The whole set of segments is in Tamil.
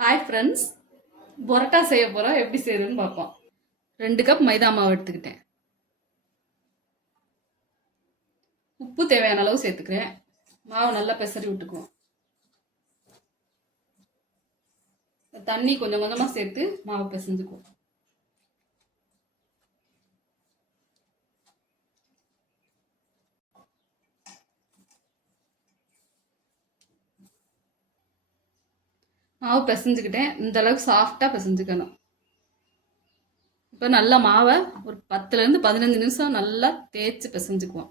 ஹாய் ஃப்ரெண்ட்ஸ், பரோட்டா செய்ய போகிறோம். எப்படி செய்யறதுன்னு பார்ப்போம். 2 கப் மைதா மாவு எடுத்துக்கிட்டேன். உப்பு தேவையான அளவு சேர்த்துக்கிறேன். மாவு நல்லா பெசரி விட்டுக்குவோம். தண்ணி கொஞ்சம் கொஞ்சமாக சேர்த்து மாவு பிசைஞ்சுக்குவோம். மாவு பிசைஞ்சுக்கிட்டேன். இந்த அளவுக்கு சாஃப்டாக பிசைஞ்சுக்கணும். இப்போ நல்லா மாவை ஒரு 10லேருந்து 15 நிமிஷம் நல்லா தேய்ச்சி பிசைஞ்சுக்குவோம்.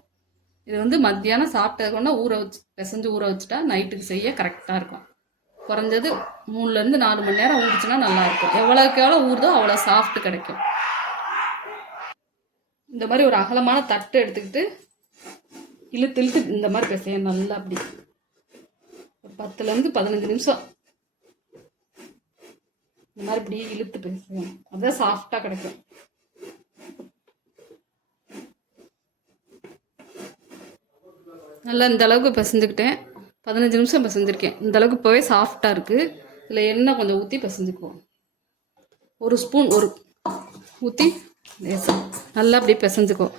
இது மத்தியானம் சாப்பிட்டதுக்கொண்டா பிசைஞ்சு ஊற வச்சுட்டா நைட்டுக்கு செய்ய கரெக்டாக இருக்கும். குறைஞ்சது 3லேருந்து 4 மணி நேரம் ஊறிச்சுன்னா நல்லாயிருக்கும். எவ்வளோக்கு எவ்வளோ ஊறுதோ அவ்வளோ சாஃப்ட் கிடைக்கும். இந்த மாதிரி ஒரு அகலமான தட்டு எடுத்துக்கிட்டு இழுத்து இந்த மாதிரி பிசையணும். நல்லா அப்படி ஒரு 10லேருந்து 15 நிமிஷம் இந்த மாதிரி இப்படி இழுத்து பிசையணும். அதுதான் சாஃப்டாக கிடைக்கும். நல்லா இந்த அளவுக்கு பிசைஞ்சுக்கிட்டேன். 15 நிமிஷம் பிசைஞ்சிருக்கேன். இந்த அளவுக்கு இப்போவே சாஃப்டாக இருக்குது. இதில் எண்ணெய் கொஞ்சம் ஊற்றி பிசைஞ்சுக்குவோம். ஒரு ஸ்பூன் ஊற்றி நல்லா அப்படியே பிசைஞ்சுக்குவோம்.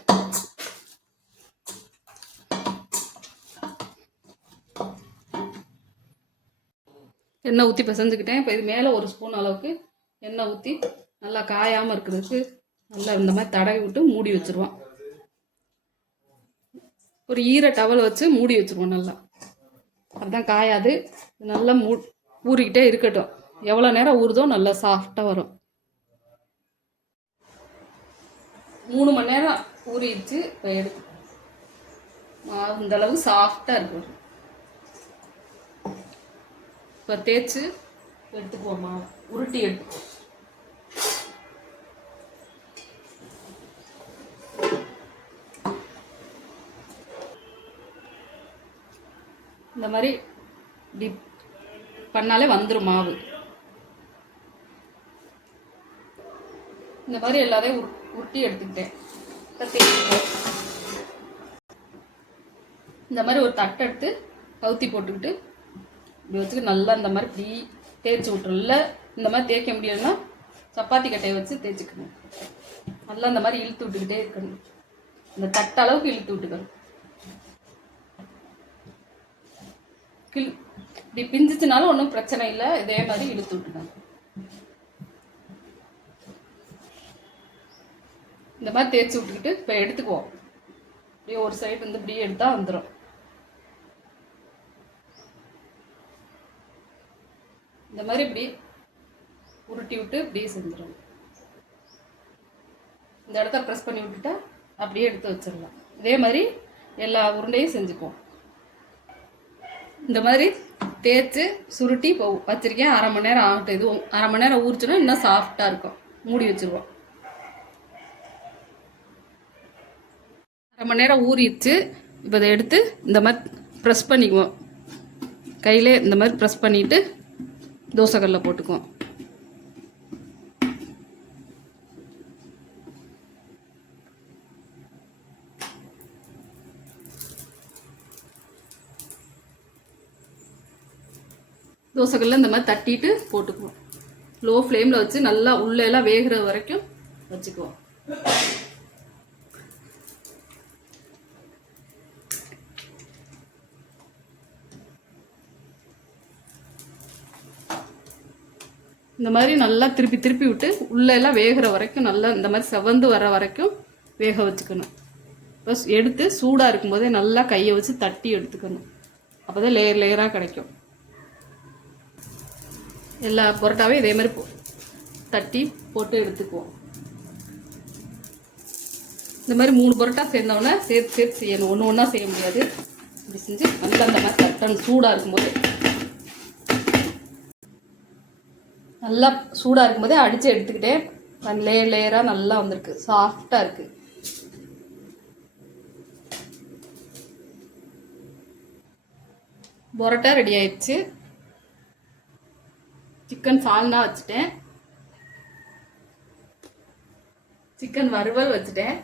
எண்ணெய் ஊற்றி பிசைஞ்சுக்கிட்டேன். இப்போ இது மேலே ஒரு ஸ்பூன் அளவுக்கு எண்ணெய் ஊற்றி நல்லா காயாமல் இருக்கிறதுக்கு நல்லா இந்த மாதிரி தடவி விட்டு மூடி வச்சுருவோம். ஒரு ஈர டவல் வச்சு மூடி வச்சுருவோம். நல்லா அதுதான் காயாது. நல்லா ஊறிக்கிட்டே இருக்கட்டும். எவ்வளோ நேரம் ஊறுதோ நல்லா சாஃப்டாக வரும். 3 மணி நேரம் ஊறிடுச்சு. இப்போ எடுத்து மாவு இந்த அளவு சாஃப்டாக இருக்கும். இப்போ தேய்ச்சி எடுத்துக்குவோம். மாவு உருட்டி எடுத்துக்குவோம். இந்த மாதிரி இப்படி பண்ணாலே வந்துடும் மாவு. இந்த மாதிரி எல்லாத்தையும் உருட்டி எடுத்துக்கிட்டேன். இந்த மாதிரி ஒரு தட்டை எடுத்து கவுத்தி போட்டுக்கிட்டு இப்படி வச்சுட்டு நல்லா இந்த மாதிரி இப்படி தேய்ச்சி விட்டுரும். இல்லை இந்த மாதிரி தேய்க்க முடியலன்னா சப்பாத்தி கட்டையை வச்சு தேய்ச்சிக்கணும். நல்லா இந்த மாதிரி இழுத்து விட்டுக்கிட்டே இருக்கணும். இந்த தட்டை அளவுக்கு இழுத்து விட்டுக்கணும். இப்படி பிஞ்சிச்சுனாலும் ஒன்றும் பிரச்சனை இல்லை. இதே மாதிரி இழுத்து விட்டுக்கணும். இந்த மாதிரி தேய்ச்சி விட்டுக்கிட்டு இப்போ எடுத்துக்குவோம். இப்படியே ஒரு சைடு இப்படியே எடுத்தால் வந்துடும். இந்த மாதிரி இப்படி உருட்டி விட்டு இப்படியே செஞ்சிடும். இந்த இடத்த ப்ரெஸ் பண்ணி விட்டுட்டா அப்படியே எடுத்து வச்சிடலாம். இதே மாதிரி எல்லா உருண்டையும் செஞ்சுக்குவோம். இந்த மாதிரி தேய்ச்சி சுருட்டி இப்போ வச்சிருக்கேன். 1/2 மணி நேரம் ஆகட்டும். இது 1/2 மணி நேரம் ஊறிச்சுன்னா இன்னும் சாஃப்டாக இருக்கும். மூடி வச்சுருவோம். 1/2 மணி நேரம் ஊறிடுச்சு. இப்போ இதை எடுத்து இந்த மாதிரி ப்ரெஸ் பண்ணிக்குவோம். கையிலே இந்த மாதிரி ப்ரெஸ் பண்ணிவிட்டு தோசைக்கல்லில் போட்டுக்குவோம். தோசைக்கல்லில் இந்த மாதிரி தட்டிட்டு போட்டுக்குவோம். லோ ஃப்ளேமில் வச்சு நல்லா உள்ளெல்லாம் வேகிற வரைக்கும் வச்சுக்குவோம். இந்த மாதிரி நல்லா திருப்பி திருப்பி விட்டு உள்ளெல்லாம் வேகிற வரைக்கும் நல்லா இந்த மாதிரி செவந்து வர வரைக்கும் வேக வச்சுக்கணும். ப்ளஸ் எடுத்து சூடாக இருக்கும்போதே நல்லா கையை வச்சு தட்டி எடுத்துக்கணும். அப்போ தான் லேயர் லேயராக கிடைக்கும். எல்லா பரோட்டாவையும் இதே மாதிரி தட்டி போட்டு எடுத்துக்குவோம். இந்த மாதிரி 3 பரோட்டா சேர்ந்தோடனே சேர்த்து செய்யணும். ஒன்று ஒன்றா செய்ய முடியாது. இப்படி செஞ்சு நல்லா அந்த மாதிரி தட்டணும். சூடாக இருக்கும்போது நல்லா சூடாக இருக்கும்போதே அடித்து எடுத்துக்கிட்டே லேயர் லேயராக நல்லா வந்திருக்கு. சாஃப்டாக இருக்குது. பரோட்டா ரெடி ஆயிடுச்சு. சிக்கன் சால்னா வச்சுட்டேன். சிக்கன் வறுவல் வச்சுட்டேன்.